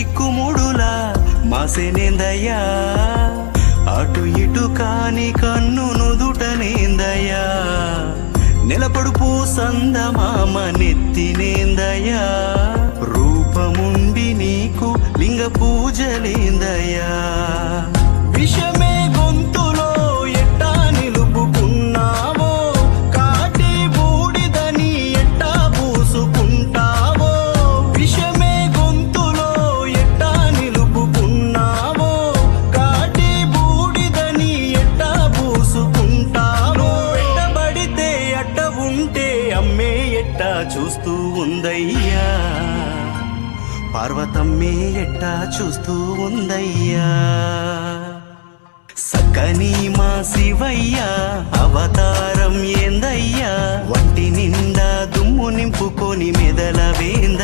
చిక్కుముడులా మాసేనేందయ్యా అటు ఇటు కాని కన్ను నుదుటనేందయ్యా నెలపడుపు సందమామ నెత్తినేందయ్యా రూపముండి నీకు లింగ పూజలేందయ్యా విషమే గొంతులో ఎట్టా నిలుపుకున్నావో కాటి బూడిదని ఎట్టా పూసుకుంటావో విషమే గొంతులో ఎట్టా నిలుపుకున్నావో కాటి బూడిదని ఎట్టా పూసుకుంటావో వెంటబడితే అట్ట ఉంటే అమ్మే ఎట్టా చూస్తూ ఉందయ్యా పార్వతమ్మే ఎట్టా చూస్తూ ఉందయ్యా సక్కని మా శివయ్యా అవతారం ఏందయ్యా వంటి నిండా దుమ్ము నింపుకొని మెదల వేంద